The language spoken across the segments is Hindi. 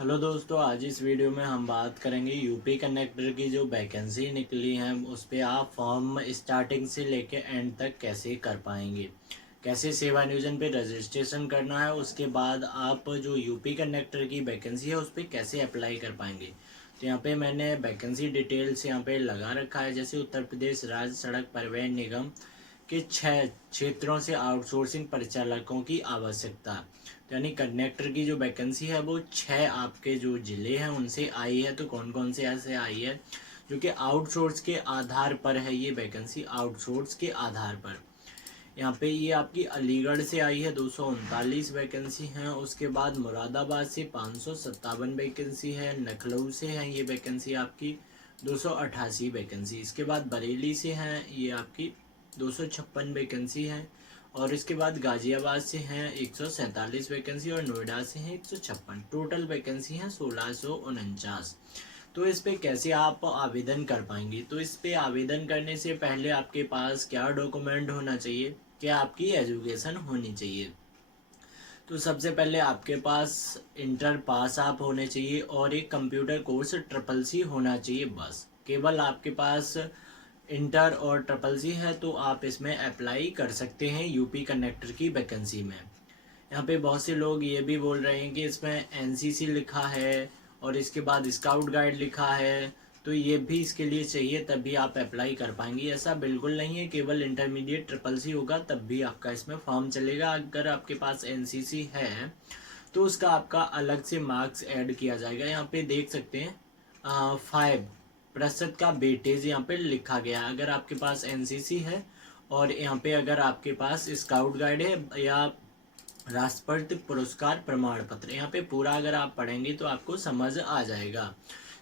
हेलो दोस्तों, आज इस वीडियो में हम बात करेंगे यूपी कनेक्टर की जो वैकेंसी निकली है उस पे आप फॉर्म स्टार्टिंग से लेके एंड तक कैसे कर पाएंगे, कैसे सेवा नियोजन पे रजिस्ट्रेशन करना है, उसके बाद आप जो यूपी कनेक्टर की वैकेंसी है उस पर कैसे अप्लाई कर पाएंगे। तो यहाँ पे मैंने वैकेंसी डिटेल्स यहाँ पे लगा रखा है। जैसे उत्तर प्रदेश राज्य सड़क परिवहन निगम के 6 क्षेत्रों से आउटसोर्सिंग परिचालकों की आवश्यकता, यानी कंडक्टर की जो वैकेंसी है वो 6 आपके जो ज़िले हैं उनसे आई है। तो कौन कौन से ऐसे आई है जो कि आउटसोर्स के आधार पर है, ये वैकेंसी आउटसोर्स के आधार पर। यहाँ पे ये आपकी अलीगढ़ से आई है, 239 वैकेंसी हैं। उसके बाद मुरादाबाद से 557 वैकेंसी है। लखनऊ से है ये वैकेंसी आपकी 288 वैकेंसी। इसके बाद बरेली से हैं ये आपकी 256 वैकेंसी है। और इसके बाद गाजियाबाद से हैं 147 वैकेंसी और नोएडा से हैं 156। टोटल वैकेंसी हैं 1649। तो इस पे कैसे आप आवेदन कर पाएंगे, तो इस पे आवेदन करने से पहले आपके पास क्या डॉक्यूमेंट होना चाहिए, क्या आपकी एजुकेशन होनी चाहिए। तो सबसे पहले आपके पास इंटर पास आप होने चाहिए और एक कंप्यूटर कोर्स CCC होना चाहिए। बस केवल आपके पास इंटर और CCC है तो आप इसमें अप्लाई कर सकते हैं यूपी कनेक्टर की वैकेंसी में। यहाँ पे बहुत से लोग ये भी बोल रहे हैं कि इसमें एनसीसी लिखा है और इसके बाद स्काउट गाइड लिखा है, तो ये भी इसके लिए चाहिए तभी आप अप्लाई कर पाएंगे। ऐसा बिल्कुल नहीं है, केवल इंटरमीडिएट CCC होगा तब भी आपका इसमें फॉर्म चलेगा। अगर आपके पास एनसीसी है तो उसका आपका अलग से मार्क्स ऐड किया जाएगा। यहाँ पे देख सकते हैं 5% का वेटेज यहाँ पे लिखा गया है अगर आपके पास एनसीसी है। और यहाँ पे अगर आपके पास स्काउट गाइड है या राष्ट्रपति पुरस्कार प्रमाण पत्र, यहाँ पे पूरा अगर आप पढ़ेंगे तो आपको समझ आ जाएगा।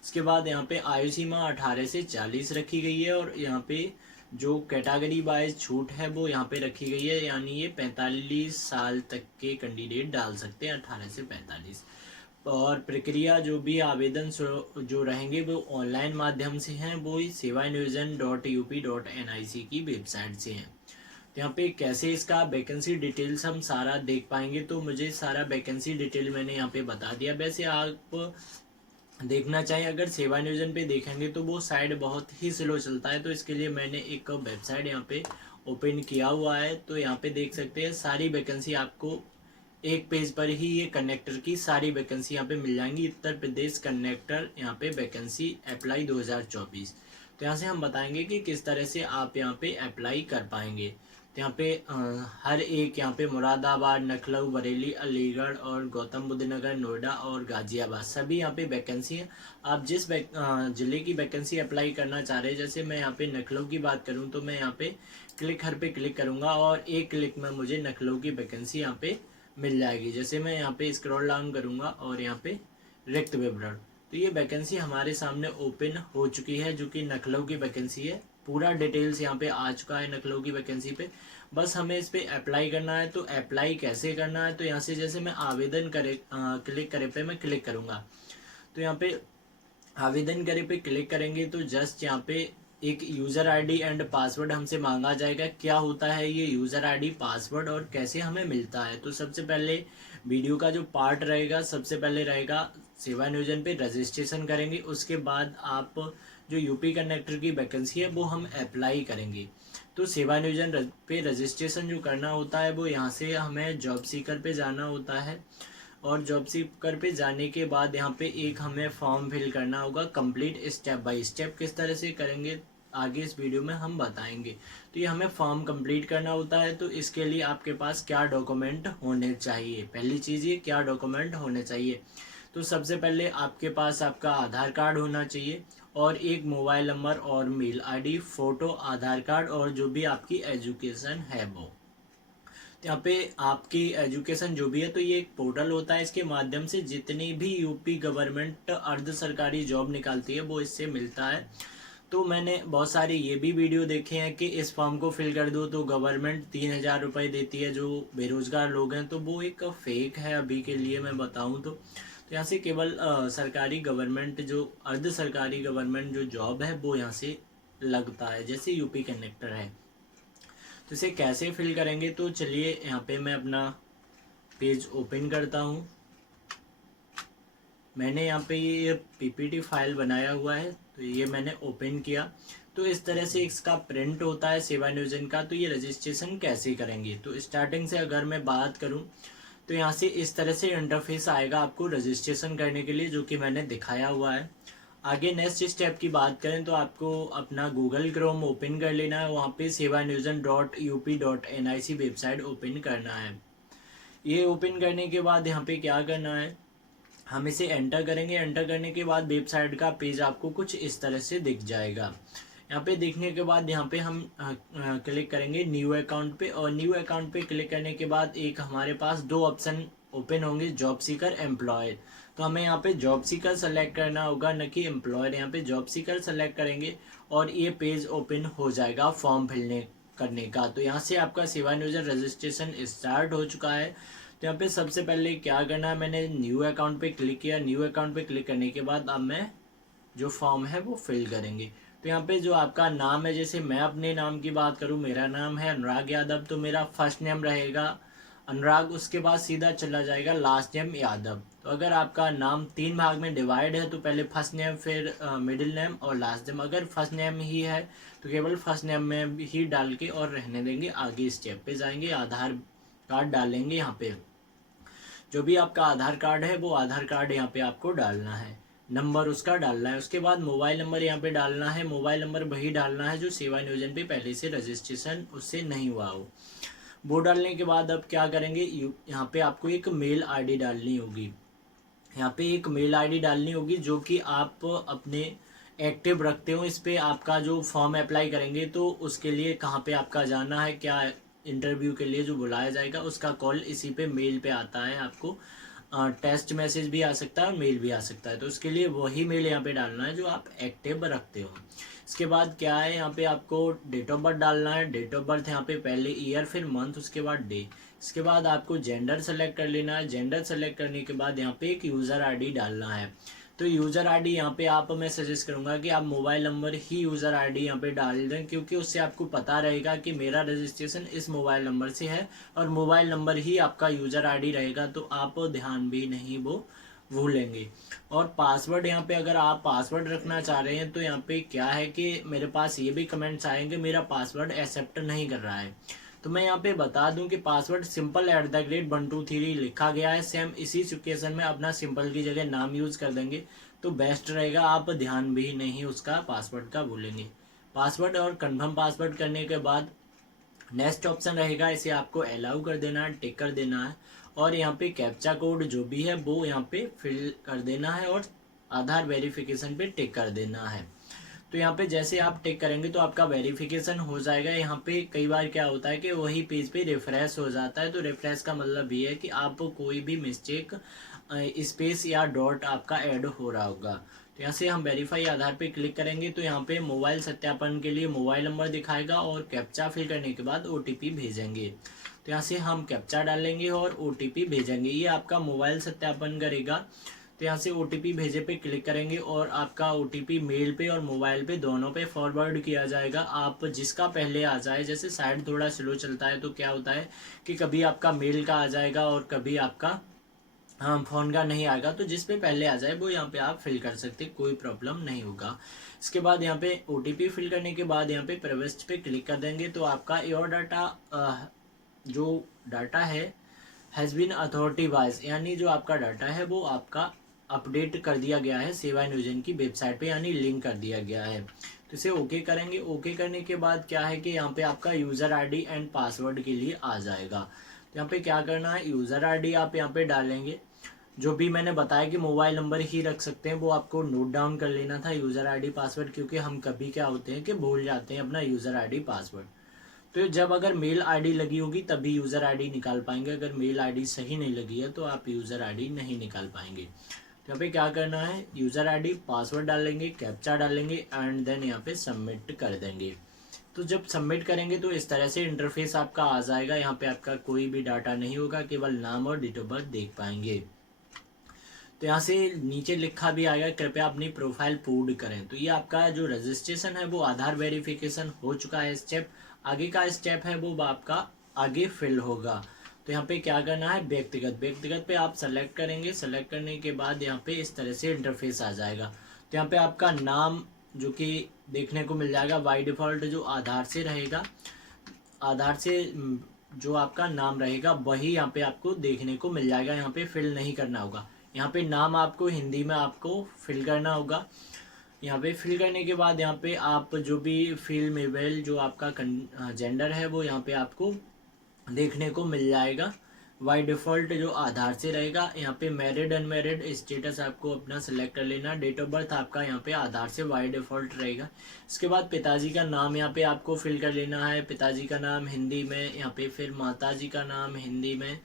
इसके बाद यहाँ पे आयु सीमा 18 से 40 रखी गई है और यहाँ पे जो कैटेगरी वाइज छूट है वो यहाँ पे रखी गई है, यानी ये 45 साल तक के कैंडिडेट डाल सकते हैं, 18 से 45। और प्रक्रिया जो भी आवेदन जो रहेंगे वो ऑनलाइन माध्यम से हैं, वो सेवानियोजन.up.nic की वेबसाइट से हैं। तो यहाँ पे कैसे इसका वैकेंसी डिटेल्स हम सारा देख पाएंगे, तो मुझे सारा वैकेंसी डिटेल मैंने यहाँ पे बता दिया। वैसे आप देखना चाहें अगर सेवा नियोजन पे देखेंगे तो वो साइड बहुत ही स्लो चलता है, तो इसके लिए मैंने एक वेबसाइट यहाँ पे ओपन किया हुआ है। तो यहाँ पे देख सकते हैं सारी वैकेंसी आपको एक पेज पर ही ये कनेक्टर की सारी वैकेंसी यहाँ पे मिल जाएंगी। उत्तर प्रदेश कनेक्टर यहाँ पे वैकेंसी अप्लाई 2024। तो यहाँ से हम बताएंगे कि किस तरह से आप यहाँ पे अप्लाई कर पाएंगे। तो यहाँ पे हर एक यहाँ पे मुरादाबाद, लखनऊ, बरेली, अलीगढ़ और गौतम बुद्ध नगर, नोएडा और गाजियाबाद सभी यहाँ पे वैकेंसी है। आप जिस ज़िले की वैकेंसी अप्लाई करना चाह रहे हैं, जैसे मैं यहाँ पे लखनऊ की बात करूँ तो मैं यहाँ पे क्लिक हर पे क्लिक करूँगा और एक क्लिक में मुझे लखनऊ की वैकेंसी यहाँ पे मिल जाएगी। जैसे मैं यहाँ पे स्क्रॉल डाउन करूँगा और यहाँ पे रिक्त विवरण, तो ये वैकेंसी हमारे सामने ओपन हो चुकी है जो कि लखनऊ की वैकेंसी है। पूरा डिटेल्स यहाँ पे आ चुका है लखनऊ की वैकेंसी पे। बस हमें इस पे अप्लाई करना है। तो अप्लाई कैसे करना है, तो यहाँ से जैसे मैं आवेदन करे क्लिक करे पे मैं क्लिक करूँगा, तो यहाँ पे आवेदन करे पे क्लिक करेंगे तो जस्ट यहाँ पे एक यूज़र आईडी एंड पासवर्ड हमसे मांगा जाएगा। क्या होता है ये यूज़र आईडी पासवर्ड और कैसे हमें मिलता है, तो सबसे पहले वीडियो का जो पार्ट रहेगा सबसे पहले रहेगा सेवा नियोजन पे रजिस्ट्रेशन करेंगे। उसके बाद आप जो यूपी कनेक्टर की वैकेंसी है वो हम अप्लाई करेंगे। तो सेवा नियोजन पे रजिस्ट्रेशन जो करना होता है वो यहाँ से हमें जॉब सीकर पे जाना होता है और जॉब सीकर पे जाने के बाद यहाँ पे एक हमें फॉर्म फिल करना होगा कंप्लीट स्टेप बाय स्टेप। किस तरह से करेंगे आगे इस वीडियो में हम बताएंगे। तो ये हमें फॉर्म कंप्लीट करना होता है। तो इसके लिए आपके पास क्या डॉक्यूमेंट होने चाहिए, पहली चीज़ ये क्या डॉक्यूमेंट होने चाहिए। तो सबसे पहले आपके पास आपका आधार कार्ड होना चाहिए और एक मोबाइल नंबर और मेल आईडी, फ़ोटो, आधार कार्ड और जो भी आपकी एजुकेशन है वो। यहाँ पे आपकी एजुकेशन जो भी है, तो ये एक पोर्टल होता है, इसके माध्यम से जितनी भी यूपी गवर्नमेंट अर्ध सरकारी जॉब निकालती है वो इससे मिलता है। तो मैंने बहुत सारे ये भी वीडियो देखे हैं कि इस फॉर्म को फिल कर दो तो गवर्नमेंट 3,000 रुपये देती है जो बेरोजगार लोग हैं, तो वो एक फेक है अभी के लिए मैं बताऊं तो। यहाँ से केवल सरकारी गवर्नमेंट जो अर्ध सरकारी गवर्नमेंट जो जॉब है वो यहाँ से लगता है, जैसे यूपी कनेक्टर है। तो इसे कैसे फिल करेंगे, तो चलिए यहाँ पे मैं अपना पेज ओपन करता हूँ। मैंने यहाँ पे ये पीपीटी फाइल बनाया हुआ है, तो ये मैंने ओपन किया। तो इस तरह से इसका प्रिंट होता है सेवा नियोजन का। तो ये रजिस्ट्रेशन कैसे करेंगे, तो स्टार्टिंग से अगर मैं बात करूँ तो यहाँ से इस तरह से इंटरफेस आएगा आपको रजिस्ट्रेशन करने के लिए, जो कि मैंने दिखाया हुआ है। आगे नेक्स्ट स्टेप की बात करें तो आपको अपना गूगल क्रोम ओपन कर लेना है, वहाँ पे sevaniyojan.up.nic वेबसाइट ओपन करना है। ये ओपन करने के बाद यहाँ पे क्या करना है, हम इसे एंटर करेंगे। एंटर करने के बाद वेबसाइट का पेज आपको कुछ इस तरह से दिख जाएगा। यहाँ पे देखने के बाद यहाँ पे हम क्लिक करेंगे न्यू अकाउंट पे, और न्यू अकाउंट पे क्लिक करने के बाद एक हमारे पास दो ऑप्शन ओपन होंगे, जॉब सीकर, एम्प्लॉयर। तो हमें यहाँ पे जॉब सीकर सेलेक्ट करना होगा, न कि एम्प्लॉयर। यहाँ पे जॉब सीकर सेलेक्ट करेंगे और ये पेज ओपन हो जाएगा फॉर्म फिलने करने का। तो यहाँ से आपका सेवा नियोजन रजिस्ट्रेशन स्टार्ट हो चुका है। तो यहाँ पे सबसे पहले क्या करना है, मैंने न्यू अकाउंट पे क्लिक किया। न्यू अकाउंट पे क्लिक करने के बाद अब मैं जो फॉर्म है वो फिल करेंगे। तो यहाँ पे जो आपका नाम है, जैसे मैं अपने नाम की बात करूँ, मेरा नाम है अनुराग यादव, तो मेरा फर्स्ट नेम रहेगा अनुराग, उसके बाद सीधा चला जाएगा लास्ट नेम यादव। तो अगर आपका नाम 3 भाग में डिवाइड है तो पहले फर्स्ट नेम, फिर मिडिल नेम और लास्ट नेम। अगर फर्स्ट नेम ही है तो केवल फर्स्ट नेम में ही डाल के और रहने देंगे। आगे स्टेप पे जाएंगे, आधार कार्ड डालेंगे। यहाँ पे जो भी आपका आधार कार्ड है वो आधार कार्ड यहाँ पे आपको डालना है, नंबर उसका डालना है। उसके बाद मोबाइल नंबर यहाँ पे डालना है। मोबाइल नंबर वही डालना है जो सेवा नियोजन पे पहले से रजिस्ट्रेशन उससे नहीं हुआ हो। वो डालने के बाद अब क्या करेंगे, यहाँ पे आपको एक मेल आईडी डालनी होगी। यहाँ पे एक मेल आईडी डालनी होगी जो कि आप अपने एक्टिव रखते हो। इस पे आपका जो फॉर्म अप्लाई करेंगे तो उसके लिए कहाँ पे आपका जाना है, क्या इंटरव्यू के लिए जो बुलाया जाएगा उसका कॉल इसी पे मेल पे आता है। आपको टेक्स्ट मैसेज भी आ सकता है और मेल भी आ सकता है। तो उसके लिए वही मेल यहाँ पे डालना है जो आप एक्टिव रखते हो। इसके बाद क्या है, यहाँ पे आपको डेट ऑफ बर्थ डालना है। डेट ऑफ बर्थ यहाँ पे पहले ईयर, फिर मंथ, उसके बाद डे। इसके बाद आपको जेंडर सेलेक्ट कर लेना है। जेंडर सेलेक्ट करने के बाद यहाँ पे एक यूज़र आईडी डालना है। तो यूज़र आईडी यहाँ पे आप, मैं सजेस्ट करूँगा कि आप मोबाइल नंबर ही यूज़र आईडी यहाँ पे डाल दें, क्योंकि उससे आपको पता रहेगा कि मेरा रजिस्ट्रेशन इस मोबाइल नंबर से है और मोबाइल नंबर ही आपका यूज़र आईडी रहेगा। तो आप ध्यान भी नहीं वो भूलेंगे। और पासवर्ड, यहाँ पे अगर आप पासवर्ड रखना चाह रहे हैं तो यहाँ पे क्या है कि मेरे पास ये भी कमेंट्स आएंगे मेरा पासवर्ड एक्सेप्ट नहीं कर रहा है। तो मैं यहाँ पे बता दूं कि पासवर्ड सिंपल @123 लिखा गया है। सेम इसी सिचुएशन में अपना सिंपल की जगह नाम यूज कर देंगे तो बेस्ट रहेगा। आप ध्यान भी नहीं उसका पासवर्ड का भूलेंगे। पासवर्ड और कंफर्म पासवर्ड करने के बाद नेक्स्ट ऑप्शन रहेगा, इसे आपको अलाउ कर देना है, टिक कर देना है। और यहाँ पे कैप्चा कोड जो भी है वो यहाँ पे फिल कर देना है और आधार वेरिफिकेशन पे टिक कर देना है। तो यहाँ पे जैसे आप टिक करेंगे तो आपका वेरिफिकेशन हो जाएगा। यहाँ पे कई बार क्या होता है कि वही पेज पे रिफ्रेश हो जाता है। तो रिफ्रेश का मतलब ये है कि आप कोई भी मिस्टेक, स्पेस या डॉट आपका ऐड हो रहा होगा। तो यहाँ से हम वेरीफाई आधार पे क्लिक करेंगे तो यहाँ पे मोबाइल सत्यापन के लिए मोबाइल नंबर दिखाएगा और कैप्चा फिल करने के बाद OTP भेजेंगे। तो यहाँ से हम कैप्चा डालेंगे और OTP भेजेंगे। ये आपका मोबाइल सत्यापन करेगा। तो यहाँ से OTP भेजे पे क्लिक करेंगे और आपका OTP मेल पे और मोबाइल पे दोनों पे फॉरवर्ड किया जाएगा। आप जिसका पहले आ जाए, जैसे साइट थोड़ा स्लो चलता है तो क्या होता है कि कभी आपका मेल का आ जाएगा और कभी आपका फ़ोन का नहीं आएगा। तो जिस पे पहले आ जाए वो यहाँ पे आप फिल कर सकते, कोई प्रॉब्लम नहीं होगा। इसके बाद यहाँ पे OTP फिल करने के बाद यहाँ पे प्रविष्ट पे क्लिक कर देंगे तो आपका योर डाटा, जो डाटा है हैज़ बीन अथॉरिटी वाइज, यानी जो आपका डाटा है वो आपका अपडेट कर दिया गया है सेवा नियोजन की वेबसाइट पे, यानी लिंक कर दिया गया है। तो इसे ओके करेंगे। ओके करने के बाद क्या है कि यहाँ पे आपका यूज़र आईडी एंड पासवर्ड के लिए आ जाएगा। तो यहाँ पे क्या करना है, यूज़र आईडी आप यहाँ पे डालेंगे। जो भी मैंने बताया कि मोबाइल नंबर ही रख सकते हैं वो आपको नोट डाउन कर लेना था, यूज़र आईडी पासवर्ड, क्योंकि हम कभी क्या होते हैं कि भूल जाते हैं अपना यूज़र आईडी पासवर्ड। तो जब अगर मेल आईडी लगी होगी तभी यूज़र आईडी निकाल पाएंगे। अगर मेल आईडी सही नहीं लगी है तो आप यूज़र आईडी नहीं निकाल पाएंगे। तो यहाँ पे क्या करना है, यूज़र आईडी, पासवर्ड डालेंगे, कैप्चा डालेंगे एंड देन यहाँ पे सबमिट कर देंगे। तो जब सबमिट करेंगे तो इस तरह से इंटरफेस आपका आ जाएगा। यहाँ पे आपका कोई भी डाटा नहीं होगा, केवल नाम और डेट ऑफ बर्थ देख पाएंगे। तो यहाँ से नीचे लिखा भी आएगा कृपया अपनी प्रोफाइल पूर्ण करें। तो ये आपका जो रजिस्ट्रेशन है वो आधार वेरिफिकेशन हो चुका है स्टेप। आगे का स्टेप है वो आपका आगे फिल होगा। तो यहाँ पे क्या करना है, व्यक्तिगत पे आप सेलेक्ट करेंगे। सेलेक्ट करने के बाद यहाँ पे इस तरह से इंटरफेस आ जाएगा। तो यहाँ पे आपका नाम जो कि देखने को मिल जाएगा बाय डिफ़ॉल्ट, जो आधार से रहेगा, आधार से जो आपका नाम रहेगा वही यहाँ पे आपको देखने को मिल जाएगा। यहाँ पे फिल नहीं करना होगा। यहाँ पे नाम आपको हिंदी में आपको फिल करना होगा। यहाँ पे फिल करने के बाद यहाँ पे आप जो भी फीमेल जो आपका जेंडर है वो यहाँ पे आपको देखने को मिल जाएगा बाय डिफ़ॉल्ट, जो आधार से रहेगा। यहाँ पे मैरिड अनमैरिड स्टेटस आपको अपना सेलेक्ट कर लेना। डेट ऑफ बर्थ आपका यहाँ पे आधार से बाय डिफ़ॉल्ट रहेगा। इसके बाद पिताजी का नाम यहाँ पे आपको फिल कर लेना है। पिताजी का नाम हिंदी में, यहाँ पे फिर माताजी का नाम हिंदी में,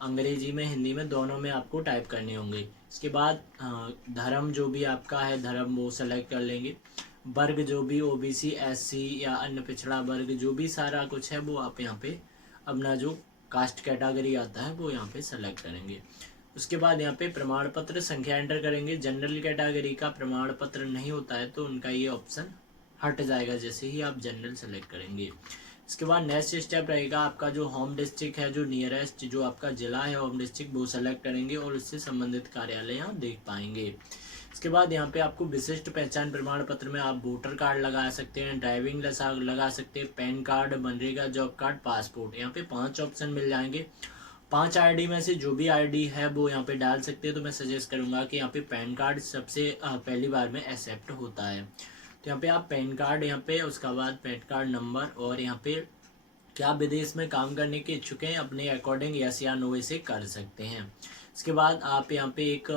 अंग्रेजी में, हिंदी में, दोनों में आपको टाइप करने होंगे। इसके बाद धर्म जो भी आपका है धर्म वो सेलेक्ट कर लेंगे। वर्ग जो भी ओबीसी, एससी या अन्य पिछड़ा वर्ग जो भी सारा कुछ है वो आप यहाँ पे अपना जो कास्ट कैटेगरी आता है वो यहाँ पे सेलेक्ट करेंगे। उसके बाद यहाँ पे प्रमाण पत्र संख्या एंटर करेंगे। जनरल कैटेगरी का प्रमाण पत्र नहीं होता है तो उनका ये ऑप्शन हट जाएगा जैसे ही आप जनरल सेलेक्ट करेंगे। इसके बाद नेक्स्ट स्टेप रहेगा आपका जो होम डिस्ट्रिक्ट है, जो नियरेस्ट जो आपका ज़िला है होम डिस्ट्रिक्ट वो सेलेक्ट करेंगे और उससे संबंधित कार्यालय यहाँ देख पाएंगे। इसके बाद यहाँ पे आपको विशिष्ट पहचान प्रमाण पत्र में आप वोटर कार्ड लगा सकते हैं, ड्राइविंग लगा सकते हैं, pan card, MNREGA job card, passport. यहाँ पे 5 ऑप्शन मिल जाएंगे। 5 आईडी में से जो भी आईडी है वो यहाँ पे डाल सकते हैं। तो मैं सजेस्ट करूँगा कि यहाँ पे पैन कार्ड सबसे पहली बार में एक्सेप्ट होता है। तो यहाँ पे आप पैन कार्ड यहाँ पे, उसके बाद पैन कार्ड नंबर, और यहाँ पे क्या विदेश में काम करने के इच्छुक हैं अपने अकॉर्डिंग यस या नो इसे कर सकते हैं। इसके बाद आप यहाँ पे एक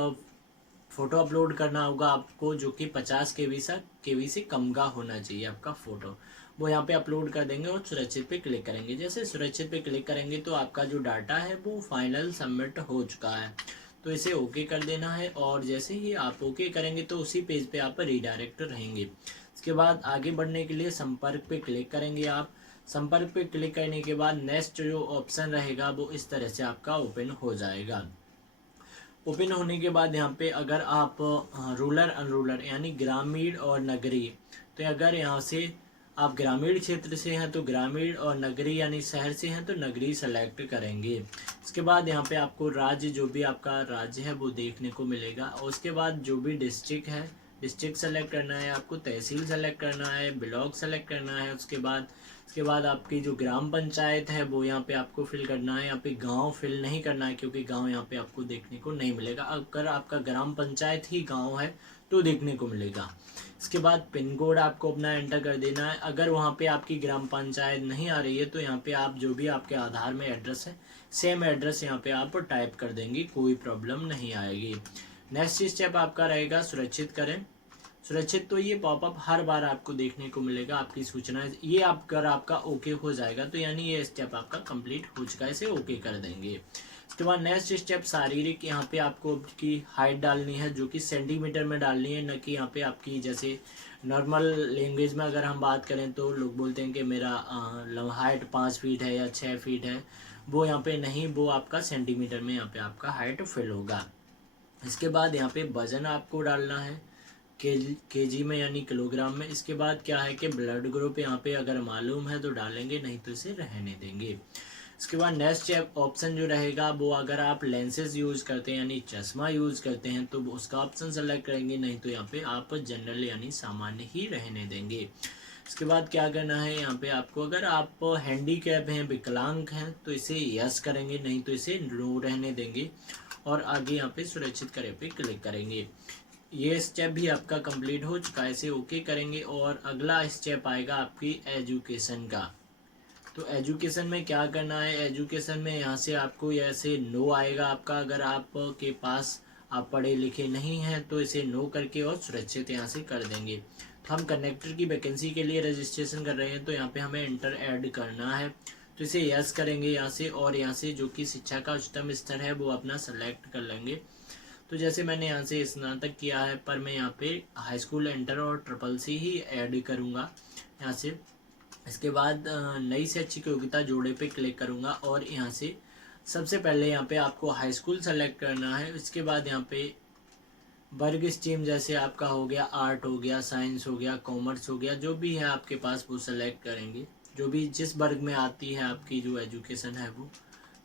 फ़ोटो अपलोड करना होगा आपको जो कि 50 केवी से कम का होना चाहिए आपका फ़ोटो। वो यहाँ पे अपलोड कर देंगे और सुरक्षित पे क्लिक करेंगे। जैसे सुरक्षित पे क्लिक करेंगे तो आपका जो डाटा है वो फाइनल सबमिट हो चुका है, तो इसे ओके कर देना है। और जैसे ही आप ओके करेंगे तो उसी पेज पे आप रीडायरेक्ट रहेंगे। इसके बाद आगे बढ़ने के लिए संपर्क पे क्लिक करेंगे आप। संपर्क पे क्लिक करने के बाद नेक्स्ट जो ऑप्शन रहेगा वो इस तरह से आपका ओपन हो जाएगा। ओपन होने के बाद यहाँ पे अगर आप रूरल अनरूरल यानी ग्रामीण और नगरीय, तो अगर यहाँ से आप ग्रामीण क्षेत्र से हैं तो ग्रामीण, और नगरी यानी शहर से हैं तो नगरी सेलेक्ट करेंगे। इसके बाद यहाँ पे आपको राज्य जो भी आपका राज्य है वो देखने को मिलेगा। और उसके बाद जो भी डिस्ट्रिक्ट है डिस्ट्रिक्ट सेलेक्ट करना है आपको, तहसील सेलेक्ट करना है, ब्लॉक सेलेक्ट करना है। उसके बाद आपकी जो ग्राम पंचायत है वो यहाँ पे आपको फिल करना है। यहाँ पे गांव फिल नहीं करना है क्योंकि गांव यहाँ पे आपको देखने को नहीं मिलेगा। अगर आपका ग्राम पंचायत ही गांव है तो देखने को मिलेगा। इसके बाद पिन कोड आपको अपना एंटर कर देना है। अगर वहाँ पे आपकी ग्राम पंचायत नहीं आ रही है तो यहाँ पे आप जो भी आपके आधार में एड्रेस है सेम एड्रेस यहाँ पे आप टाइप कर देंगे, कोई प्रॉब्लम नहीं आएगी। नेक्स्ट स्टेप आपका रहेगा सुरक्षित करें। सुरक्षित तो ये पॉपअप हर बार आपको देखने को मिलेगा, आपकी सूचना ये अगर आपका ओके हो जाएगा तो यानी ये स्टेप आपका कंप्लीट हो चुका है, इसे ओके कर देंगे। इसके बाद नेक्स्ट स्टेप शारीरिक, यहाँ पे आपको की हाइट डालनी है जो कि सेंटीमीटर में डालनी है, न कि यहाँ पे आपकी जैसे नॉर्मल लैंग्वेज में अगर हम बात करें तो लोग बोलते हैं कि मेरा हाइट 5 फीट है या 6 फीट है, वो यहाँ पे नहीं, वो आपका सेंटीमीटर में यहाँ पे आपका हाइट फिल होगा। इसके बाद यहाँ पे वजन आपको डालना है केजी में यानी किलोग्राम में। इसके बाद क्या है कि ब्लड ग्रुप यहाँ पे अगर मालूम है तो डालेंगे, नहीं तो इसे रहने देंगे। इसके बाद नेक्स्ट ऑप्शन जो रहेगा वो अगर आप लेंसेज यूज़ करते हैं यानी चश्मा यूज़ करते हैं तो उसका ऑप्शन सेलेक्ट करेंगे, नहीं तो यहाँ पे आप जनरल यानी सामान्य ही रहने देंगे। इसके बाद क्या करना है, यहाँ पे आपको अगर आप हैंडीकैप हैं, विकलांग हैं तो इसे यस करेंगे, नहीं तो इसे नो रहने देंगे। और आगे यहाँ पे सुरक्षित करें पे क्लिक करेंगे। ये स्टेप भी आपका कंप्लीट हो चुका है, इसे ओके करेंगे। और अगला स्टेप आएगा आपकी एजुकेशन का। तो एजुकेशन में क्या करना है, एजुकेशन में यहाँ से आपको ऐसे नो आएगा आपका, अगर आप के पास आप पढ़े लिखे नहीं हैं तो इसे नो करके और सुरक्षित यहाँ से कर देंगे। तो हम कंडक्टर की वैकेंसी के लिए रजिस्ट्रेशन कर रहे हैं तो यहाँ पे हमें इंटर ऐड करना है, तो इसे यस करेंगे यहाँ से। और यहाँ से जो कि शिक्षा का उच्चतम स्तर है वो अपना सेलेक्ट कर लेंगे। तो जैसे मैंने यहाँ से स्नातक किया है, पर मैं यहाँ पे हाई स्कूल इंटर और SSS ही ऐड करूँगा यहाँ से। इसके बाद नई शैक्षिक योग्यता जोड़े पे क्लिक करूँगा और यहाँ से सबसे पहले यहाँ पे आपको हाई स्कूल सेलेक्ट करना है। इसके बाद यहाँ पे वर्ग स्ट्रीम जैसे आपका हो गया आर्ट हो गया, साइंस हो गया, कॉमर्स हो गया, जो भी है आपके पास वो सेलेक्ट करेंगे, जो भी जिस वर्ग में आती है आपकी जो एजुकेशन है वो।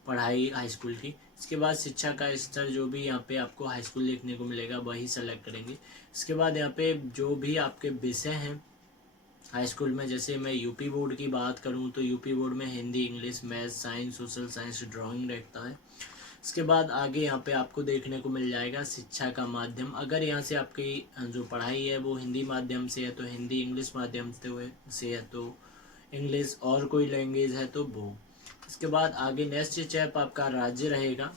पढ़ाई हाई स्कूल की। इसके बाद शिक्षा का स्तर जो भी यहाँ पे आपको हाई स्कूल देखने को मिलेगा वही सेलेक्ट करेंगे। इसके बाद यहाँ पे जो भी आपके विषय हैं हाई स्कूल में, जैसे मैं यूपी बोर्ड की बात करूँ तो यूपी बोर्ड में Hindi, English, math, science, social science, drawing रहता है। इसके बाद आगे यहाँ पे आपको देखने को मिल जाएगा शिक्षा का माध्यम। अगर यहाँ से आपकी जो पढ़ाई है वो हिंदी माध्यम से है तो हिंदी, इंग्लिश माध्यम से है तो इंग्लिश, और कोई लैंग्वेज है तो वो। इसके बाद आगे नेक्स्ट स्टेप आपका राज्य रहेगा।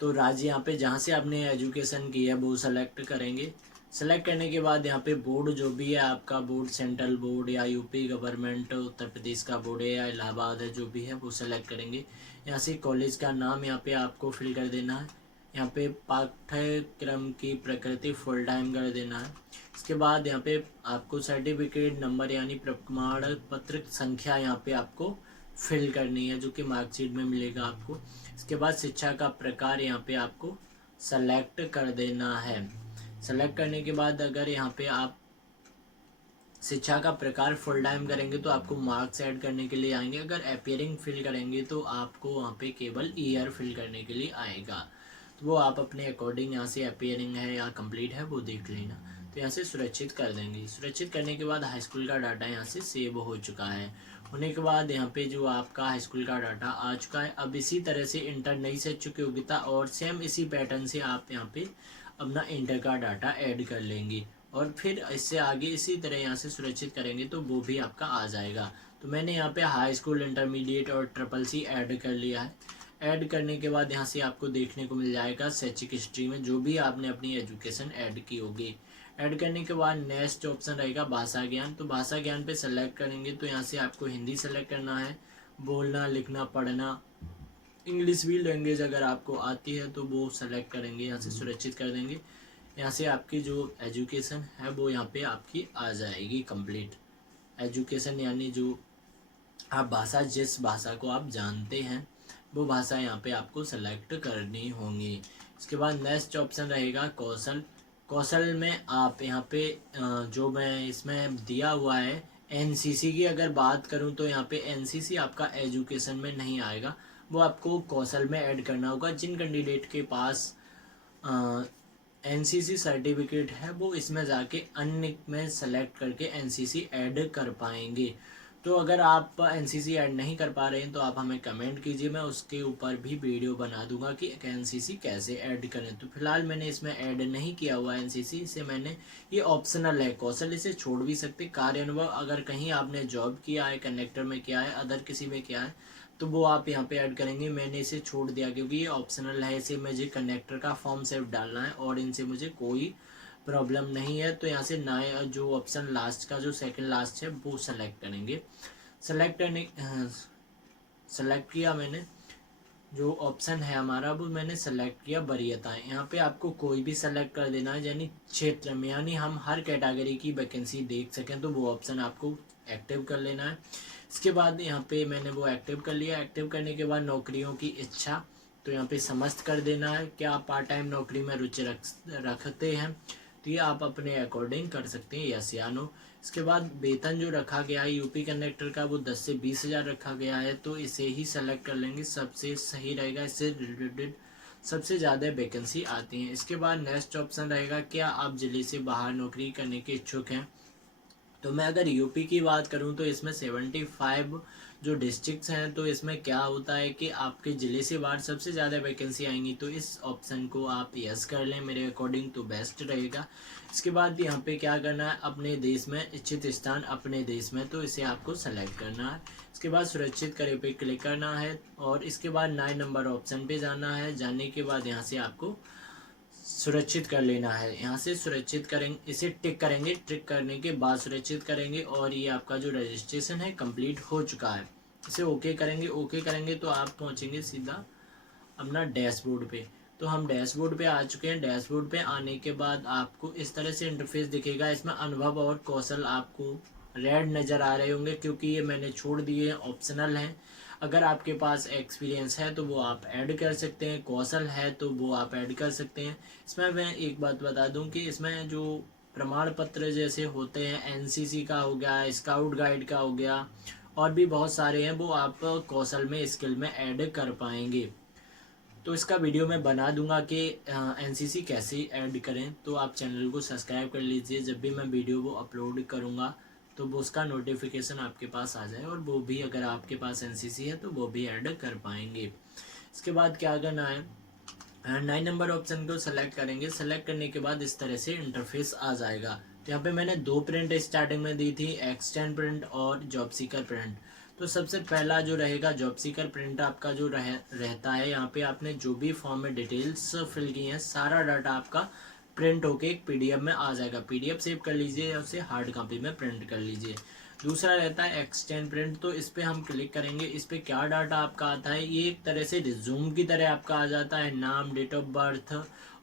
तो राज्य यहाँ पे जहाँ से आपने एजुकेशन की है वो सेलेक्ट करेंगे। सेलेक्ट करने के बाद यहाँ पे बोर्ड जो भी है आपका, बोर्ड सेंट्रल बोर्ड या यूपी गवर्नमेंट उत्तर प्रदेश का बोर्ड है या इलाहाबाद है, जो भी है वो सेलेक्ट करेंगे। यहाँ से कॉलेज का नाम यहाँ पे आपको फिल कर देना है। यहाँ पे पाठ्यक्रम की प्रकृति फुल टाइम कर देना है। इसके बाद यहाँ पे आपको सर्टिफिकेट नंबर यानी प्रमाण पत्र संख्या यहाँ पे आपको फिल करनी है, जो कि मार्कशीट में मिलेगा आपको। इसके बाद शिक्षा का प्रकार यहाँ पे आपको सेलेक्ट कर देना है। सेलेक्ट करने के बाद अगर यहाँ पे आप शिक्षा का प्रकार फुल टाइम करेंगे तो आपको मार्क्स ऐड करने के लिए आएंगे। अगर अपियरिंग फिल करेंगे तो आपको वहाँ पे केवल ईयर फिल करने के लिए आएगा। तो वो आप अपने अकॉर्डिंग यहाँ से अपियरिंग है या कंप्लीट है वो देख लेना। तो यहाँ से सुरक्षित कर देंगे। सुरक्षित करने के बाद हाई स्कूल का डाटा यहाँ से सेव हो चुका है। होने के बाद यहाँ पे जो आपका हाई स्कूल का डाटा आ चुका है। अब इसी तरह से इंटर नई शैक्षिक योग्यता और सेम इसी पैटर्न से आप यहाँ पे अपना इंटर का डाटा ऐड कर लेंगे और फिर इससे आगे इसी तरह यहाँ से सुरक्षित करेंगे तो वो भी आपका आ जाएगा। तो मैंने यहाँ पे हाई स्कूल, इंटरमीडिएट और ट्रिपल सी ऐड कर लिया है। ऐड करने के बाद यहाँ से आपको देखने को मिल जाएगा शैक्षिक हिस्ट्री में जो भी आपने अपनी एजुकेशन ऐड की होगी। ऐड करने के बाद नेक्स्ट ऑप्शन रहेगा भाषा ज्ञान। तो भाषा ज्ञान पे सेलेक्ट करेंगे तो यहाँ से आपको हिंदी सेलेक्ट करना है। बोलना, लिखना, पढ़ना, इंग्लिश भी लैंग्वेज अगर आपको आती है तो वो सेलेक्ट करेंगे। यहाँ से सुरक्षित कर देंगे। यहाँ से आपकी जो एजुकेशन है वो यहाँ पे आपकी आ जाएगी कंप्लीट। एजुकेशन यानी जो आप भाषा, जिस भाषा को आप जानते हैं वो भाषा यहाँ पे आपको सेलेक्ट करनी होंगी। इसके बाद नेक्स्ट ऑप्शन रहेगा कौशल। कौशल में आप यहाँ पे जो मैं इसमें दिया हुआ है एनसीसी की अगर बात करूँ तो यहाँ पे एनसीसी आपका एजुकेशन में नहीं आएगा, वो आपको कौशल में ऐड करना होगा। जिन कैंडिडेट के पास एनसीसी सर्टिफिकेट है वो इसमें जाके अन्य में सेलेक्ट करके एनसीसी ऐड कर पाएंगे। तो अगर आप एनसीसी ऐड नहीं कर पा रहे हैं तो आप हमें कमेंट कीजिए, मैं उसके ऊपर भी वीडियो बना दूंगा कि एनसीसी कैसे ऐड करें। तो फिलहाल मैंने इसमें ऐड नहीं किया हुआ एनसीसी, इसे मैंने, ये ऑप्शनल है। कौशल इसे छोड़ भी सकते। कार्य अनुभव अगर कहीं आपने जॉब किया है, कनेक्टर में किया है, अदर किसी में किया है तो वो आप यहाँ पे ऐड करेंगे। मैंने इसे छोड़ दिया क्योंकि ये ऑप्शनल है। इसे मुझे कनेक्टर का फॉर्म सिर्फ डालना है और इनसे मुझे कोई प्रॉब्लम नहीं है। तो यहाँ से नया जो ऑप्शन लास्ट का जो सेकंड लास्ट है वो सेलेक्ट करेंगे। सेलेक्ट किया मैंने, जो ऑप्शन है हमारा वो मैंने सेलेक्ट किया वरीयताएं। यहाँ पे आपको कोई भी सेलेक्ट कर देना है, यानी क्षेत्र में, यानी हम हर कैटेगरी की वैकेंसी देख सकें तो वो ऑप्शन आपको एक्टिव कर लेना है। इसके बाद यहाँ पे मैंने वो एक्टिव कर लिया। एक्टिव करने के बाद नौकरियों की इच्छा, तो यहाँ पे समस्त कर देना है कि आप पार्ट टाइम नौकरी में रुचि रखते हैं तो ये आप अपने अकॉर्डिंग कर सकते हैं, यस या नो। इसके बाद वेतन जो रखा गया है यूपी कंडक्टर का वो 10 से 20 हज़ार रखा गया है, तो इसे ही सेलेक्ट कर लेंगे, सबसे सही रहेगा। इससे रिलेटेड सबसे ज़्यादा वैकेंसी आती हैं। इसके बाद नेक्स्ट ऑप्शन रहेगा क्या आप जिले से बाहर नौकरी करने के इच्छुक हैं। तो मैं अगर यूपी की बात करूं तो इसमें 75 जो डिस्ट्रिक्ट्स हैं, तो इसमें क्या होता है कि आपके ज़िले से बाहर सबसे ज़्यादा वैकेंसी आएंगी, तो इस ऑप्शन को आप यस कर लें, मेरे अकॉर्डिंग तो बेस्ट रहेगा। इसके बाद यहाँ पे क्या करना है, अपने देश में इच्छित स्थान अपने देश में, तो इसे आपको सेलेक्ट करना है। इसके बाद सुरक्षित करे पे क्लिक करना है और इसके बाद 9 नंबर ऑप्शन पे जाना है। जाने के बाद यहाँ से आपको सुरक्षित कर लेना है। यहाँ से सुरक्षित करेंगे, इसे टिक करेंगे, टिक करने के बाद सुरक्षित करेंगे और ये आपका जो रजिस्ट्रेशन है कंप्लीट हो चुका है। इसे ओके करेंगे। ओके करेंगे तो आप पहुँचेंगे सीधा अपना डैशबोर्ड पे। तो हम डैशबोर्ड पे आ चुके हैं। डैशबोर्ड पे आने के बाद आपको इस तरह से इंटरफेस दिखेगा। इसमें अनुभव और कौशल आपको रेड नज़र आ रहे होंगे क्योंकि ये मैंने छोड़ दिए हैं, ऑप्शनल हैं। अगर आपके पास एक्सपीरियंस है तो वो आप ऐड कर सकते हैं, कौशल है तो वो आप ऐड कर सकते हैं। इसमें मैं एक बात बता दूं कि इसमें जो प्रमाण पत्र जैसे होते हैं, एनसीसी का हो गया, स्काउट गाइड का हो गया और भी बहुत सारे हैं, वो आप कौशल में स्किल में ऐड कर पाएंगे। तो इसका वीडियो मैं बना दूंगा कि एनसीसी कैसे ऐड करें। तो आप चैनल को सब्सक्राइब कर लीजिए, जब भी मैं वीडियो वो अपलोड करूंगा तो वो उसका नोटिफिकेशन आपके पास आ जाए, और वो भी अगर आपके पास एनसीसी है तो वो भी ऐड कर पाएंगे। इसके बाद क्या करना है, 9 नंबर ऑप्शन को सेलेक्ट करेंगे। सेलेक्ट करने के बाद इस तरह से इंटरफेस आ जाएगा। तो यहाँ पे मैंने 2 प्रिंट स्टार्टिंग में दी थी, एक्सटेंड प्रिंट और जॉब सीकर प्रिंट। तो सबसे पहला जो रहेगा जॉब सीकर प्रिंट आपका जो रहता है, यहाँ पे आपने जो भी फॉर्म में डिटेल्स फिल की हैं सारा डाटा आपका प्रिंट होके एक पीडीएफ में आ जाएगा। पीडीएफ सेव कर लीजिए या उसे हार्ड कॉपी में प्रिंट कर लीजिए। दूसरा रहता है एक्सटेंड प्रिंट। तो इस पर हम क्लिक करेंगे। इस पर क्या डाटा आपका आता है, ये एक तरह से रिज्यूम की तरह आपका आ जाता है, नाम, डेट ऑफ बर्थ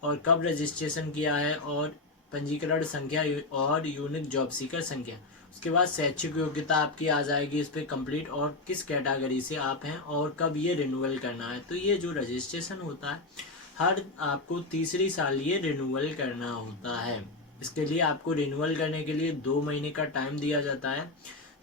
और कब रजिस्ट्रेशन किया है, और पंजीकरण संख्या और यूनिक जॉब सीकर संख्या। उसके बाद शैक्षिक योग्यता आपकी आ जाएगी इस पर कंप्लीट, और किस कैटेगरी से आप हैं और कब ये रिन्यूअल करना है। तो ये जो रजिस्ट्रेशन होता है हर आपको तीसरी साल ये रिन्यूअल करना होता है। इसके लिए आपको रिन्यूअल करने के लिए 2 महीने का टाइम दिया जाता है।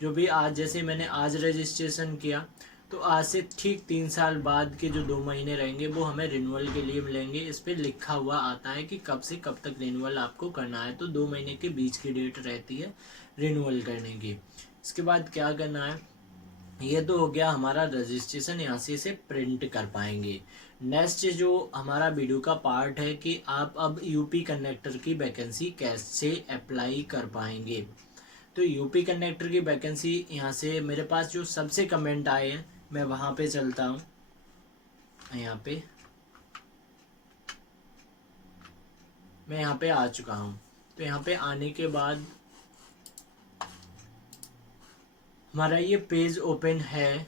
जो भी आज, जैसे मैंने आज रजिस्ट्रेशन किया तो आज से ठीक 3 साल बाद के जो 2 महीने रहेंगे वो हमें रिन्यूअल के लिए मिलेंगे। इस पर लिखा हुआ आता है कि कब से कब तक रिन्यूअल आपको करना है। तो 2 महीने के बीच की डेट रहती है रिन्यूअल करने की। इसके बाद क्या करना है, ये तो हो गया हमारा रजिस्ट्रेशन, यहाँ से इसे प्रिंट कर पाएंगे। नेक्स्ट जो हमारा वीडियो का पार्ट है कि आप अब यूपी कनेक्टर की वैकेंसी कैसे अप्लाई कर पाएंगे। तो यूपी कनेक्टर की वैकेंसी यहाँ से मेरे पास जो सबसे कमेंट आए हैं मैं वहाँ पे चलता हूँ। यहाँ पे मैं यहाँ पे आ चुका हूँ। तो यहाँ पे आने के बाद हमारा ये पेज ओपन है।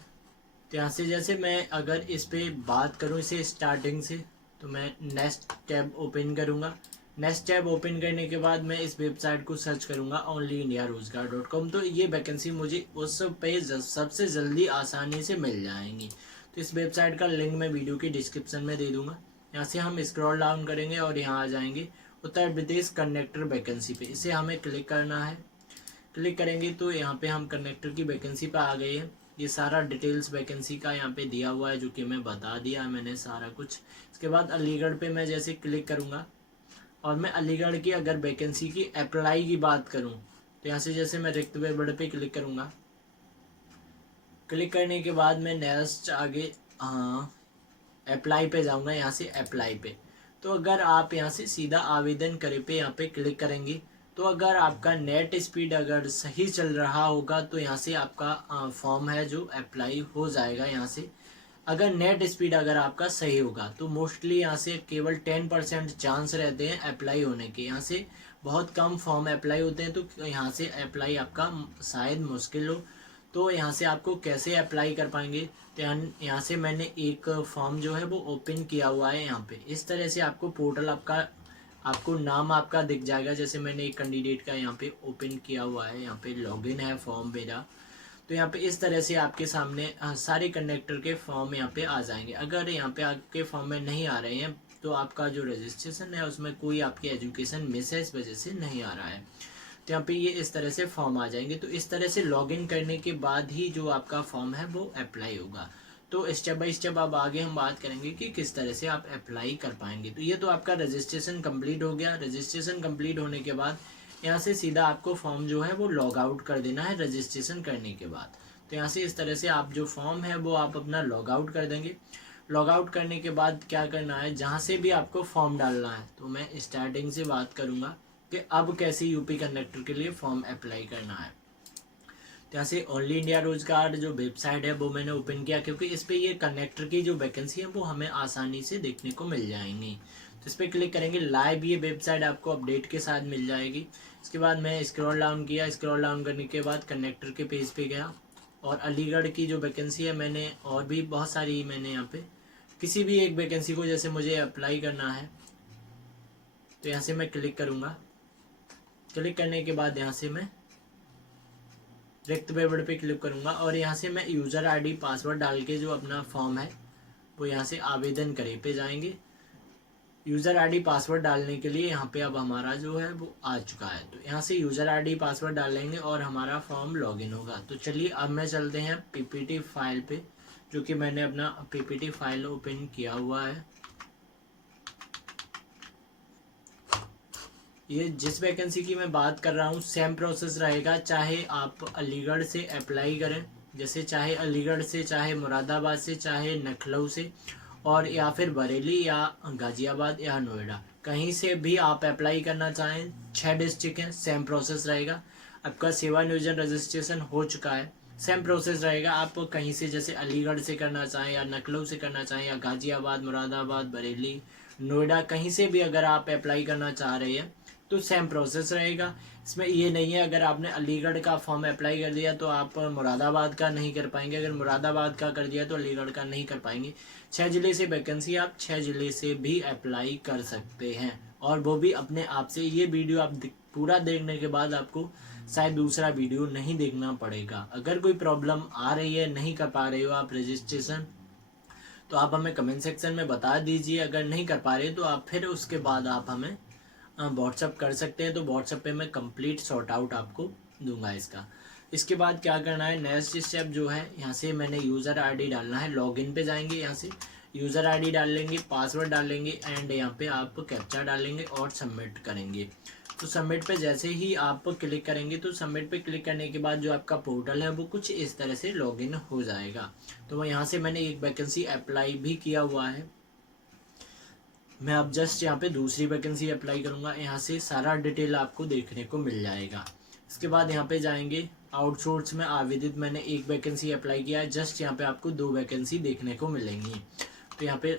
तो यहाँ से जैसे मैं अगर इस पे बात करूँ इसे स्टार्टिंग से, तो मैं नेक्स्ट टैब ओपन करूँगा। नेक्स्ट टैब ओपन करने के बाद मैं इस वेबसाइट को सर्च करूँगा onlyindiaroजगार.com। तो ये वैकेंसी मुझे उस पे सबसे जल्दी आसानी से मिल जाएंगी। तो इस वेबसाइट का लिंक मैं वीडियो की डिस्क्रिप्शन में दे दूँगा। यहाँ से हम स्क्रॉल डाउन करेंगे और यहाँ आ जाएंगे उत्तर प्रदेश कनेक्टर वैकेंसी पे। इसे हमें क्लिक करना है। क्लिक करेंगे तो यहाँ पे हम कनेक्टर की वैकेंसी पे आ गए हैं। ये सारा डिटेल्स वैकेंसी का यहाँ पे दिया हुआ है, जो कि मैं बता दिया है मैंने सारा कुछ। इसके बाद अलीगढ़ पे मैं जैसे क्लिक करूँगा और मैं अलीगढ़ की अगर वैकेंसी की अप्लाई की बात करूँ तो यहाँ से जैसे मैं रिक्त वेबड़ पे क्लिक करूँगा। क्लिक करने के बाद मैं नेक्स्ट आगे अप्लाई पे जाऊँगा। यहाँ से अप्लाई पे, तो अगर आप यहाँ से सीधा आवेदन करें पे यहाँ पे क्लिक करेंगे तो अगर आपका नेट स्पीड अगर सही चल रहा होगा तो यहाँ से आपका फॉर्म है जो अप्लाई हो जाएगा। यहाँ से अगर नेट स्पीड अगर आपका सही होगा तो मोस्टली यहाँ से केवल 10% चांस रहते हैं अप्लाई होने के। यहाँ से बहुत कम फॉर्म अप्लाई होते हैं, तो यहाँ से अप्लाई आपका शायद मुश्किल हो। तो यहाँ से आपको कैसे अप्लाई कर पाएंगे, तो यहाँ से मैंने एक फॉर्म जो है वो ओपन किया हुआ है। यहाँ पे इस तरह से आपको पोर्टल आपको नाम आपका दिख जाएगा। जैसे मैंने एक कैंडिडेट का यहाँ पे ओपन किया हुआ है, यहाँ पे लॉगिन है फॉर्म मेरा। तो यहाँ पे इस तरह से आपके सामने सारे कंडक्टर के फॉर्म यहाँ पे आ जाएंगे। अगर यहाँ पे आपके फॉर्म में नहीं आ रहे हैं तो आपका जो रजिस्ट्रेशन है उसमें कोई आपकी एजुकेशन मिस है, इस वजह से नहीं आ रहा है। तो यहाँ पे ये इस तरह से फॉर्म आ जाएंगे। तो इस तरह से लॉगिन करने के बाद ही जो आपका फॉर्म है वो अप्लाई होगा। तो स्टेप बाय स्टेप अब आगे हम बात करेंगे कि किस तरह से आप अप्लाई कर पाएंगे। तो ये तो आपका रजिस्ट्रेशन कंप्लीट हो गया। रजिस्ट्रेशन कंप्लीट होने के बाद यहाँ से सीधा आपको फॉर्म जो है वो लॉग आउट कर देना है रजिस्ट्रेशन करने के बाद। तो यहाँ से इस तरह से आप जो फॉर्म है वो आप अपना लॉग आउट कर देंगे। लॉग आउट करने के बाद क्या करना है, जहाँ से भी आपको फॉर्म डालना है, तो मैं स्टार्टिंग से बात करूँगा कि अब कैसे यूपी कंडक्टर के लिए फॉर्म अप्लाई करना है। तो यहाँ से ओनली इंडिया रोजगार जो वेबसाइट है वो मैंने ओपन किया, क्योंकि इस पर ये कनेक्टर की जो वैकेंसी है वो हमें आसानी से देखने को मिल जाएंगी। तो इस पर क्लिक करेंगे, लाइव ये वेबसाइट आपको अपडेट के साथ मिल जाएगी। इसके बाद मैं स्क्रॉल डाउन किया। स्क्रॉल डाउन करने के बाद कनेक्टर के पेज पे गया और अलीगढ़ की जो वैकेंसी है मैंने, और भी बहुत सारी मैंने यहाँ पे किसी भी एक वैकेंसी को जैसे मुझे अप्लाई करना है तो यहाँ से मैं क्लिक करूँगा। क्लिक करने के बाद यहाँ से मैं रिक्त वेबड़ पे क्लिक करूँगा और यहाँ से मैं यूज़र आईडी पासवर्ड डाल के जो अपना फॉर्म है वो यहाँ से आवेदन करें पे जाएंगे। यूज़र आईडी पासवर्ड डालने के लिए यहाँ पे अब हमारा जो है वो आ चुका है। तो यहाँ से यूज़र आईडी पासवर्ड डालेंगे और हमारा फॉर्म लॉगिन होगा। तो चलिए अब मैं चलते हैं पीपीटी फाइल पे, जो कि मैंने अपना पीपीटी फाइल ओपन किया हुआ है। ये जिस वैकेंसी की मैं बात कर रहा हूँ सेम प्रोसेस रहेगा, चाहे आप अलीगढ़ से अप्लाई करें, जैसे चाहे अलीगढ़ से, चाहे मुरादाबाद से, चाहे लखनऊ से, और या फिर बरेली या गाजियाबाद या नोएडा, कहीं से भी आप अप्लाई करना चाहें, 6 डिस्ट्रिक्ट हैं, सेम प्रोसेस रहेगा। आपका सेवानियोजन रजिस्ट्रेशन हो चुका है, सेम प्रोसेस रहेगा। आप कहीं से जैसे अलीगढ़ से करना चाहें या लखनऊ से करना चाहें या गाजियाबाद, मुरादाबाद, बरेली, नोएडा, कहीं से भी अगर आप अप्लाई करना चाह रहे हैं तो सेम प्रोसेस रहेगा। इसमें ये नहीं है अगर आपने अलीगढ़ का फॉर्म अप्लाई कर दिया तो आप मुरादाबाद का नहीं कर पाएंगे, अगर मुरादाबाद का कर दिया तो अलीगढ़ का नहीं कर पाएंगे। 6 ज़िले से वैकेंसी आप 6 ज़िले से भी अप्लाई कर सकते हैं, और वो भी अपने आप से। ये वीडियो आप पूरा देखने के बाद आपको शायद दूसरा वीडियो नहीं देखना पड़ेगा। अगर कोई प्रॉब्लम आ रही है, नहीं कर पा रहे हो आप रजिस्ट्रेशन, तो आप हमें कमेंट सेक्शन में बता दीजिए। अगर नहीं कर पा रहे तो आप फिर उसके बाद आप हमें व्हाट्सअप कर सकते हैं, तो व्हाट्सअप पे मैं कंप्लीट सॉर्ट आउट आपको दूंगा इसका। इसके बाद क्या करना है, नेक्स्ट स्टेप जो है, यहाँ से मैंने यूज़र आईडी डालना है। लॉगिन पे जाएंगे, यहाँ से यूज़र आईडी डाल लेंगे, पासवर्ड डाल लेंगे, एंड यहाँ पे आप कैप्चा डालेंगे और सबमिट करेंगे। तो सबमिट पे जैसे ही आप क्लिक करेंगे, तो सबमिट पे क्लिक करने के बाद जो आपका पोर्टल है वो कुछ इस तरह से लॉगिन हो जाएगा। तो यहाँ से मैंने एक वैकेंसी अप्लाई भी किया हुआ है। मैं अब जस्ट यहाँ पे दूसरी वैकेंसी अप्लाई करूँगा। यहाँ से सारा डिटेल आपको देखने को मिल जाएगा। इसके बाद यहाँ पे जाएंगे, आउटसोर्स में आवेदित मैंने एक वैकेंसी अप्लाई किया है। जस्ट यहाँ पे आपको 2 वैकेंसी देखने को मिलेंगी। तो यहाँ पे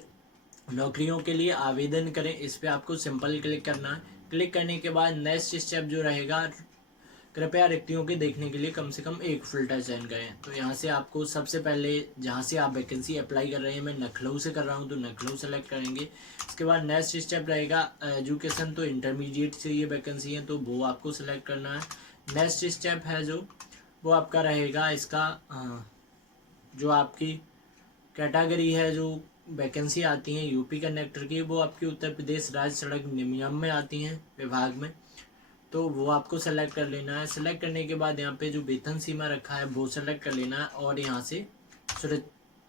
नौकरियों के लिए आवेदन करें, इस पर आपको सिंपल क्लिक करना है। क्लिक करने के बाद नेक्स्ट स्टेप जो रहेगा, कृपया रिक्तियों के देखने के लिए कम से कम एक फ़िल्टर चयन करें। तो यहाँ से आपको सबसे पहले जहाँ से आप वैकेंसी अप्लाई कर रहे हैं, मैं लखनऊ से कर रहा हूँ तो लखनऊ सेलेक्ट करेंगे। इसके बाद नेक्स्ट स्टेप रहेगा एजुकेशन, तो इंटरमीडिएट से ये वैकेंसी है तो वो आपको सेलेक्ट करना है। नेक्स्ट स्टेप है जो वो आपका रहेगा इसका जो आपकी कैटेगरी है, जो वैकेंसी आती हैं यूपी कंडक्टर की, वो आपकी उत्तर प्रदेश राज्य सड़क नियम में आती हैं विभाग में, तो वो आपको सेलेक्ट कर लेना है। सेलेक्ट करने के बाद यहाँ पे जो वेतन सीमा रखा है वो सेलेक्ट कर लेना है, और यहाँ से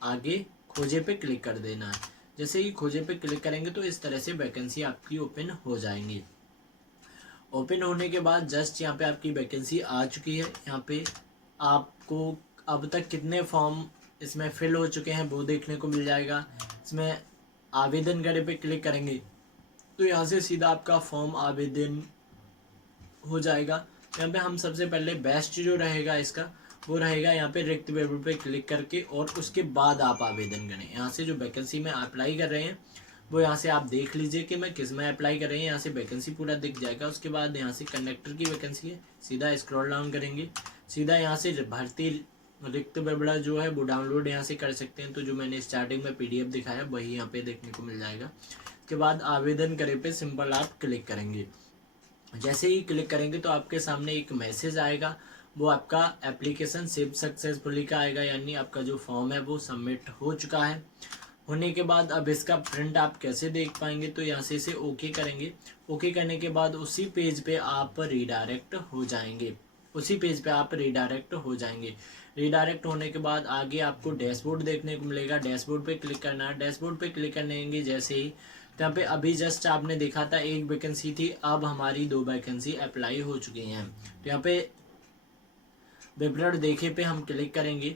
आगे खोजे पे क्लिक कर देना है। जैसे ही खोजे पे क्लिक करेंगे तो इस तरह से वैकेंसी आपकी ओपन हो जाएंगी। ओपन होने के बाद जस्ट यहाँ पे आपकी वैकेंसी आ चुकी है। यहाँ पे आपको अब तक कितने फॉर्म इसमें फिल हो चुके हैं वो देखने को मिल जाएगा। इसमें आवेदन करे पे क्लिक करेंगे तो यहाँ से सीधा आपका फॉर्म आवेदन हो जाएगा। यहाँ पे हम सबसे पहले बेस्ट जो रहेगा इसका वो रहेगा यहाँ पे रिक्त विवरण पे क्लिक करके, और उसके बाद आप आवेदन करें। यहाँ से जो वैकेंसी में अप्लाई कर रहे हैं वो यहाँ से आप देख लीजिए कि मैं किस में अप्लाई कर रहे हैं। यहाँ से वैकेंसी पूरा दिख जाएगा। उसके बाद यहाँ से कंडक्टर की वैकेंसी है, सीधा स्क्रॉल डाउन करेंगे, सीधा यहाँ से भर्ती रिक्त विवरण जो है वो डाउनलोड यहाँ से कर सकते हैं। तो जो मैंने स्टार्टिंग में PDF दिखाया वही यहाँ पे देखने को मिल जाएगा। उसके बाद आवेदन करे पे सिंपल आप क्लिक करेंगे। जैसे ही क्लिक करेंगे तो आपके सामने एक मैसेज आएगा, वो आपका एप्लीकेशन सेव सक्सेसफुली का आएगा, यानी आपका जो फॉर्म है वो सबमिट हो चुका है। होने के बाद अब इसका प्रिंट आप कैसे देख पाएंगे, तो यहाँ से इसे ओके करेंगे। ओके करने के बाद उसी पेज पे आप रिडायरेक्ट हो जाएंगे। उसी पेज पे आप रिडायरेक्ट हो जाएंगे। रिडायरेक्ट होने के बाद आगे आपको डैशबोर्ड देखने को मिलेगा। डैशबोर्ड पे क्लिक करना है। डैशबोर्ड पे क्लिक करने के जैसे ही तो यहाँ पे अभी जस्ट आपने देखा था एक वैकेंसी थी, अब हमारी 2 वैकेंसी अप्लाई हो चुकी हैं। तो यहाँ पे विवरण देखे पे हम क्लिक करेंगे।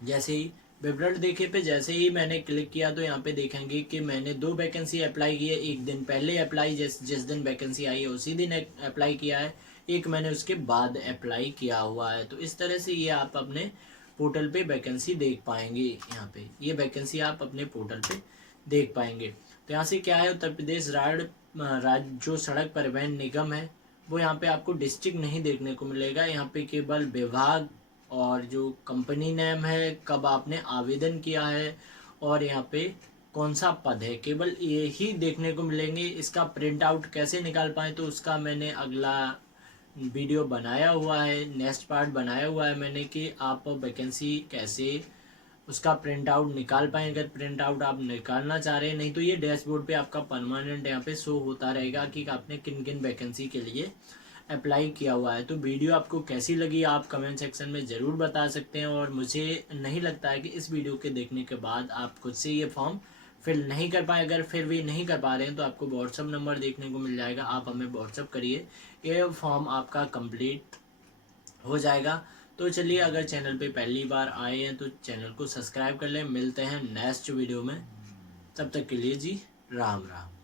जैसे ही विवरण देखे पे जैसे ही मैंने क्लिक किया तो यहाँ पे देखेंगे कि मैंने 2 वैकेंसी अप्लाई की है। एक दिन पहले अप्लाई, जिस दिन वैकेंसी आई है उसी दिन अप्लाई किया है। एक मैंने उसके बाद अप्लाई किया हुआ है। तो इस तरह से ये आप अपने पोर्टल पे वैकेंसी देख पाएंगे। यहाँ पे ये वैकेंसी आप अपने पोर्टल पे देख पाएंगे। तो यहाँ से क्या है, उत्तर प्रदेश राज्य जो सड़क परिवहन निगम है वो यहाँ पे आपको डिस्ट्रिक्ट नहीं देखने को मिलेगा। यहाँ पे केवल विभाग और जो कंपनी नेम है, कब आपने आवेदन किया है, और यहाँ पे कौन सा पद है, केवल ये ही देखने को मिलेंगे। इसका प्रिंट आउट कैसे निकाल पाएँ तो उसका मैंने अगला वीडियो बनाया हुआ है, नेक्स्ट पार्ट बनाया हुआ है मैंने कि आप वैकेंसी कैसे उसका प्रिंट आउट निकाल पाएँ, अगर प्रिंट आउट आप निकालना चाह रहे हैं। नहीं तो ये डैशबोर्ड पे आपका परमानेंट यहाँ पे शो होता रहेगा कि आपने किन किन वैकेंसी के लिए अप्लाई किया हुआ है। तो वीडियो आपको कैसी लगी आप कमेंट सेक्शन में ज़रूर बता सकते हैं, और मुझे नहीं लगता है कि इस वीडियो के देखने के बाद आप खुद से ये फॉर्म फिल नहीं कर पाए। अगर फिर भी नहीं कर पा रहे हैं तो आपको व्हाट्सअप नंबर देखने को मिल जाएगा, आप हमें व्हाट्सअप करिए, ये फॉर्म आपका कंप्लीट हो जाएगा। तो चलिए, अगर चैनल पे पहली बार आए हैं तो चैनल को सब्सक्राइब कर लें। मिलते हैं नेक्स्ट वीडियो में, तब तक के लिए जी राम राम।